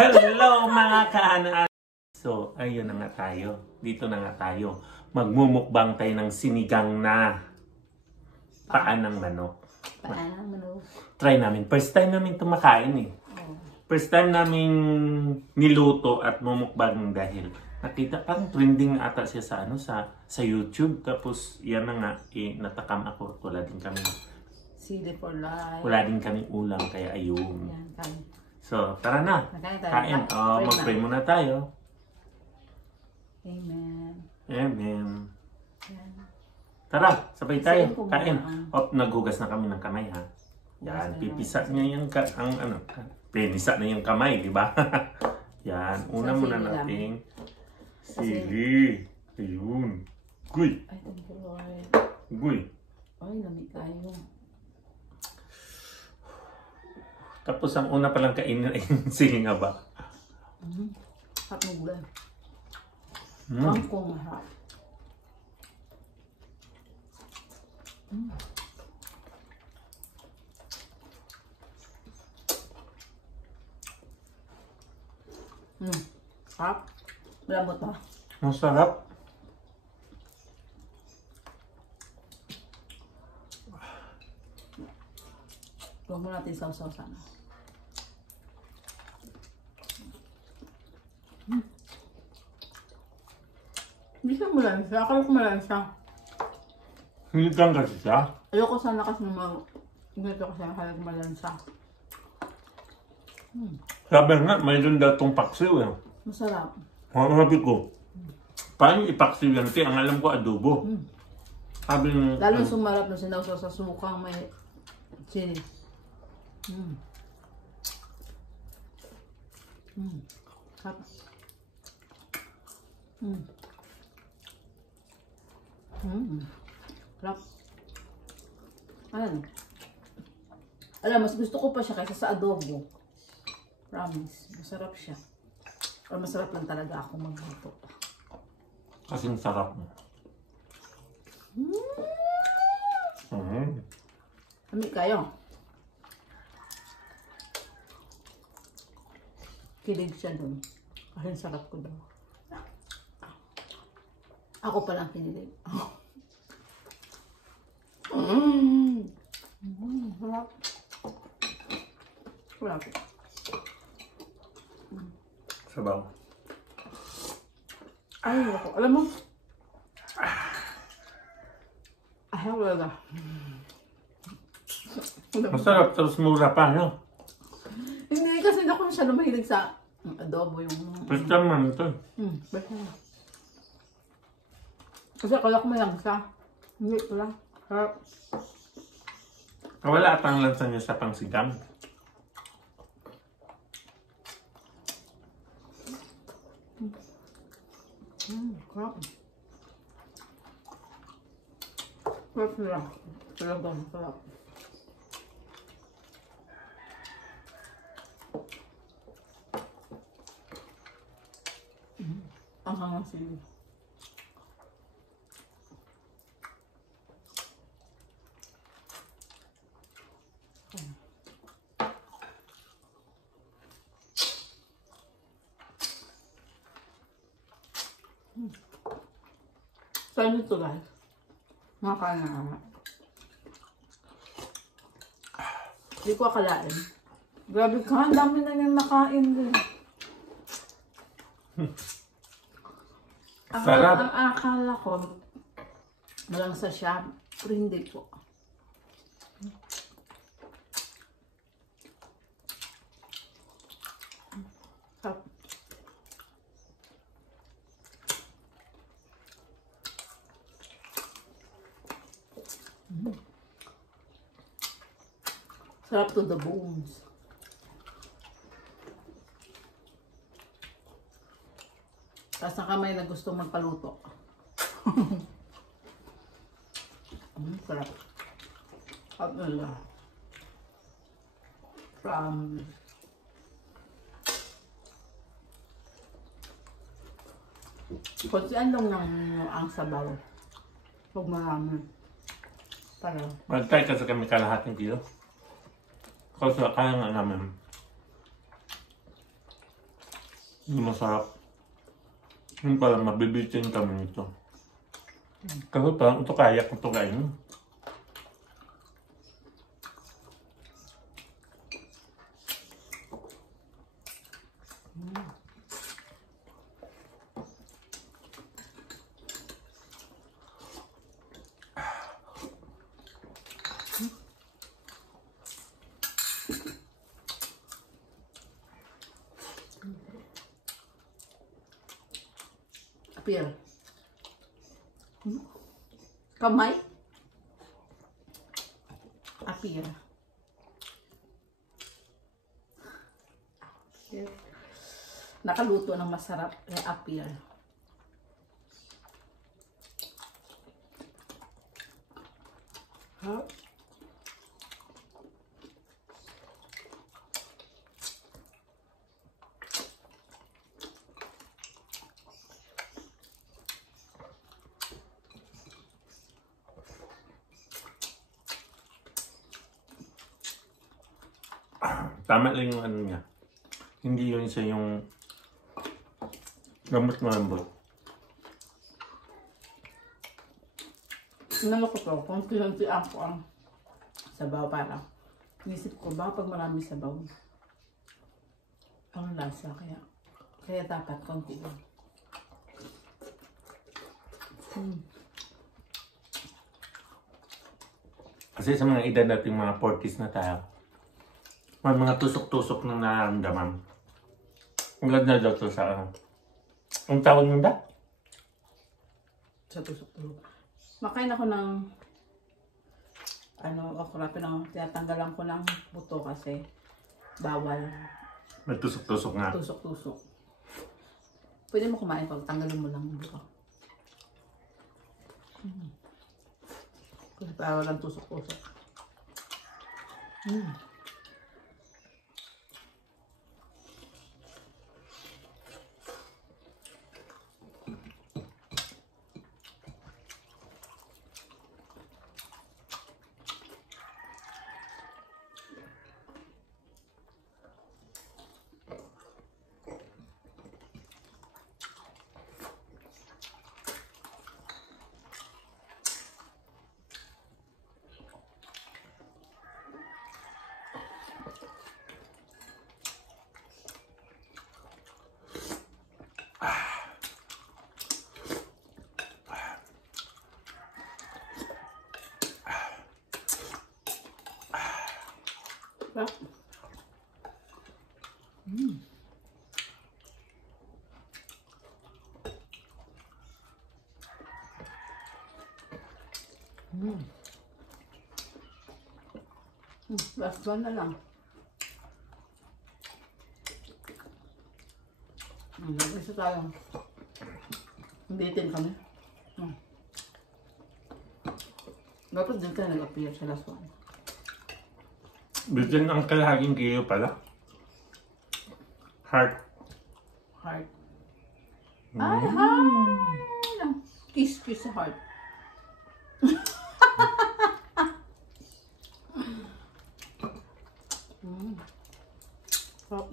Hello mga kaanaan! So, ayun na nga tayo. Dito na nga tayo. Magmumukbang tayo ng sinigang na paa ng manok. Paa ng manok. Try namin. First time namin tumakain eh. First time namin niluto at mumukbang dahil nakita parang trending ata siya sa sa YouTube. Tapos yan na nga natakam ako. Wala din kami. CD for life. Wala din kami ulam kaya ayun. Yan, kain. So, tara na. Kain. Mag-pray muna tayo. Amen. Amen. Yan. Tara, sabay tayo. Isayin ko Kain. muna. Naghugas na kami ng kamay ha. Yan, Yes, pipisa niya yung penisa na yung kamay, di ba? Yan, una muna natin. Sili. Ayun. Guy. Ay, thank you, Lord. Guy. Ay, lamig tayo. Tapos ang una palang kainin ay sili nga ba? Hot mo ba? Mm. Ang kumahap. Sarap. Malambot ba? Masarap. Huwag mo natin sausaw sana. Hindi siya malansa. Akala ko malansa. Hindi kang kasi siya. Ayoko sana kasi naman. Ganito kasi akala ko malansa. Sabi nga, mayroon daw itong paksiw eh. Masarap. Sabi ko, paano ipaksiw yan? Ang alam ko adobo. Sabi ng... Lalo sumarap na sinawsaw sa sukang may chili. Sarap. Sarap. Ayan. Alam, mas gusto ko pa siya kaysa sa adobo. Promise. Masarap siya. Or masarap lang talaga ako magluto. Kasing sarap mo. Kami kayo. Kilig siya dun. Kasi sarap ko daw. Ako palang kinilig. Sarap. Sarap. Sabaw. Ay, ako. Alam mo? Ayaw talaga. Masarap, tapos mura pa, no? Hindi, kasi hindi ako masyado mahilig sa adobo yung... First time naman ito. Basta. Kasi akala ko malangsa. Hindi pala. Sarap. Wala atang lansa niya sa pangsigang. Sarap. Sarap nila. Talagang sarap. Ang hangang sili. So, ano ito guys? Makakain na naman. Hindi ko akalain. Grabe ka, ang dami na niyang nakain din. Sarap. Ang akala ko, malangsa siya, pero hindi po. Sarap. Sarap to the bones. Tapos na kamay na gusto magpaluto. Sarap. Sarap nila. Kuntian lang ng ang sabaw. Huwag marami. Para. Mag-try kasi kami kalahating kilo. Kasi kaya nga namin. Masarap. Yung parang mabibitin kami nito. Kasi parang ito kaya kong ito kainin. Appear. Kamay. Appear. Nakaluto ng masarap. Appear. Huh? Tama lang yung ano niya. Hindi yun siya yung gamot malambot. Inano ko to, konti-kontian ko ang sabaw para. Inisip ko ba pag marami sabaw, ang lasa, kaya dapat konti lang. Kasi sa mga edad natin, mga 40s na tayo, may mga tusok-tusok na nararamdaman. Ang ganda daw to sa ano. Ang tawag mo ba? Sa tusok-tusok. Makain ako ng okra, tinatanggalan ko ng buto kasi bawal. May tusok-tusok nga. Tusok-tusok. Pwede mo kumain pag tanggalin mo lang yung buto. Kasi para lang tusok-tusok. Last one na lang. Isa tayo. Bitin kami. Dapat din ka nag-appear sa last one. Bitin ang kalahaging kilo pala. Heart. Heart. Ay, heart! Kiss sa heart. Oh.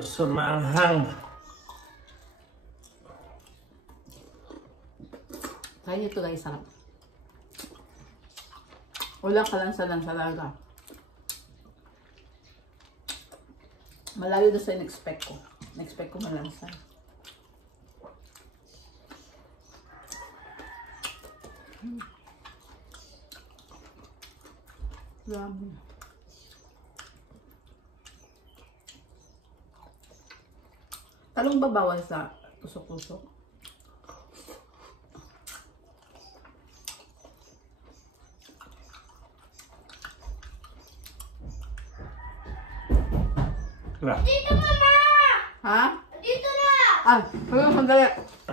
So maanghang. Kaya ito guys, sarap. Walang kalansa-lansa talaga. Malayo doon sa in-expect ko. In-expect ko malansa. Grabe. Talong ba bawal sa tusok-tusok? Dito mama! Ha? Dito na! Sandali.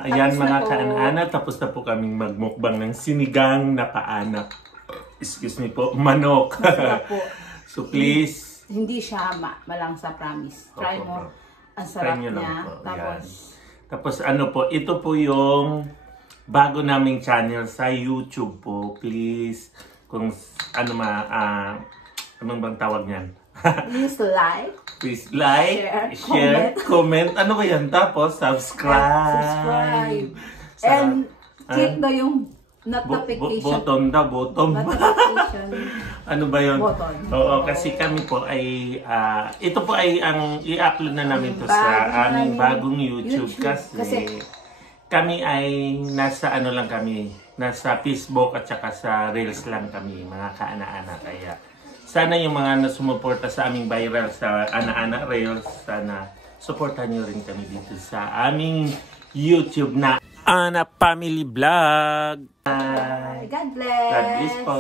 Ayan Tapos mga na to. kaanana, tapos na po kaming magmukbang ng sinigang na paanak. Excuse me po, manok. Masarap po. So please, Hindi siya malangsa, promise. Try Opo. mo. Ang sarap Try nyo lang niya. po. Tapos, Tapos ano po, ito po yung bago naming channel sa YouTube po. Please, kung ano anong bang tawag niyan? Please like. Please like, Share, comment. Ano ba yan? Tapos, subscribe. And click na yung notification. Bottom. Notification. Ano ba yun? Button. Oo, kasi kami po ay, ito po ay ang i-upload na namin to sa aming bagong YouTube. Kasi kami ay nasa ano lang kami, nasa Facebook at saka sa Reels lang kami, mga kaana-ana. Kaya sana yung mga nasumuporta sa aming viral sa Ana-Ana Reels, sana supportan nyo rin kami dito sa aming YouTube na Ana Family Vlog. God bless. God bless po.